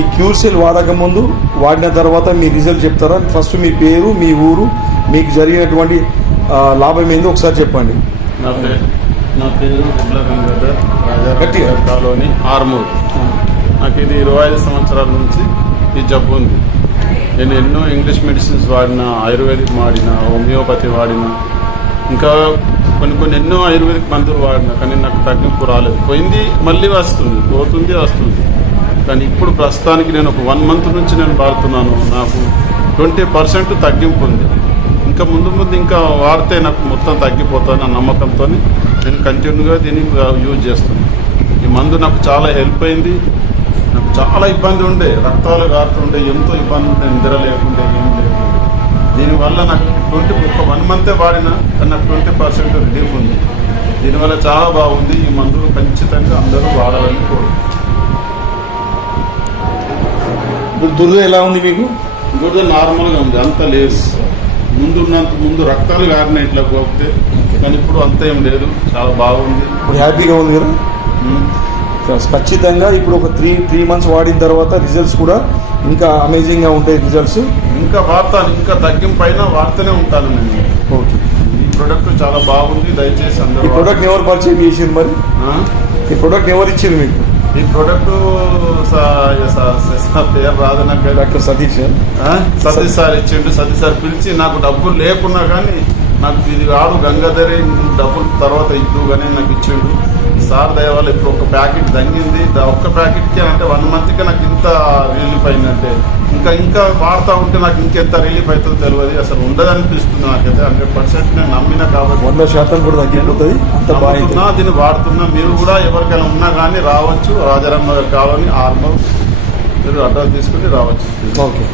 ఈ క్యూర్సెల్ వాడక ముందు వాడిన తర్వాత మీ రిజల్ట్ చెప్తారా? ఫస్ట్ మీ పేరు, మీ ఊరు, మీకు జరిగినటువంటి లాభం ఏందో ఒకసారి చెప్పండి. నా పేరు గుడ్ల గంగాధర్, రాజారావు కాలనీ, ఆర్మూర్. నాకు ఇది 25 సంవత్సరాల నుంచి ఈ జబ్బు ఉంది. నేను ఎన్నో ఇంగ్లీష్ మెడిసిన్స్ వాడినా, ఆయుర్వేదిక్ వాడినా, హోమియోపతి వాడినా, ఇంకా కొన్ని ఎన్నో ఆయుర్వేదిక్ మందులు వాడినా, కానీ నాకు తగ్గింపు రాలేదు. పోయింది మళ్ళీ వస్తుంది, పోతుంది వస్తుంది. కానీ ఇప్పుడు ప్రస్తుతానికి నేను ఒక 1 మంత్ నుంచి నేను వాడుతున్నాను. నాకు 20% తగ్గింపు ఉంది. ఇంకా ముందు ఇంకా వాడితే నాకు మొత్తం తగ్గిపోతాను అన్న నమ్మకంతో నేను కంటిన్యూగా దీన్ని యూజ్ చేస్తున్నాను. ఈ మందు నాకు చాలా హెల్ప్ అయింది. నాకు చాలా ఇబ్బంది ఉండే, రక్తాలు కారుతుండే, ఎంతో ఇబ్బంది ఉండే, నిద్ర లేకుండే, ఏం లేకుండే. దీనివల్ల నాకు 1 మంతే వాడినా కానీ నాకు 20% రిలీఫ్ ఉంది. దీనివల్ల చాలా బాగుంది. ఈ మందులు ఖచ్చితంగా అందరూ వాడాలని కోరుకుంటున్నాను. ఇప్పుడు దురద ఎలా ఉంది మీకు? దురద నార్మల్గా ఉంది, అంత లేదు. ముందు రక్తాలు కారిన ఇట్లా పోతే, కానీ ఇప్పుడు అంత ఏం లేదు, చాలా బాగుంది. ఇప్పుడు హ్యాపీగా ఉంది కదా? ఖచ్చితంగా ఇప్పుడు ఒక 3 మంత్స్ వాడిన తర్వాత రిజల్ట్స్ కూడా ఇంకా అమేజింగ్గా ఉంటాయి. రిజల్ట్స్ ఇంకా వాడతాను, ఇంకా తగ్గింపు అయినా వాడుతూనే ఉంటాను నేను. ఓకే, ఈ ప్రోడక్ట్ చాలా బాగుంది. దయచేసి అందరూ. ఈ ప్రోడక్ట్ ఎవరు పరిచయం చేసింది మరి? ఈ ప్రోడక్ట్ ఎవరు ఇచ్చింది మీకు? ఈ ప్రోడక్ట్ పేరు రాదు నాకు, డాక్టర్ సతీష్ సార్ ఇచ్చిండు. సతీష్ సార్ పిలిచి నాకు డబ్బులు లేకున్నా కానీ నాకు ఇది కాదు గంగాధరి, డబ్బులు తర్వాత ఇద్దు కానీ నాకు ఇచ్చిండు. సార్ దయ వల్ల ఇప్పుడు ఒక ప్యాకెట్ తగ్గింది. ఒక్క ప్యాకెట్కి అంటే 1 మంత్కి నాకు ఇంత రిలీఫ్ అయిందంటే ఇంకా వాడుతూ ఉంటే నాకు ఇంకెంత రిలీఫ్ అవుతుందో తెలియదు. అసలు ఉండదనిపిస్తుంది నాకైతే. 100% నేను నమ్మినా కాబట్టి 100% కూడా తగ్గిపోతుంది. దీన్ని వాడుతున్నా. మీరు కూడా ఎవరికైనా ఉన్నా కానీ రావచ్చు. రాజారాం నగర్ కాలనీ, ఆర్మూర్. మీరు అడ్రస్ తీసుకుని రావచ్చు. ఓకే.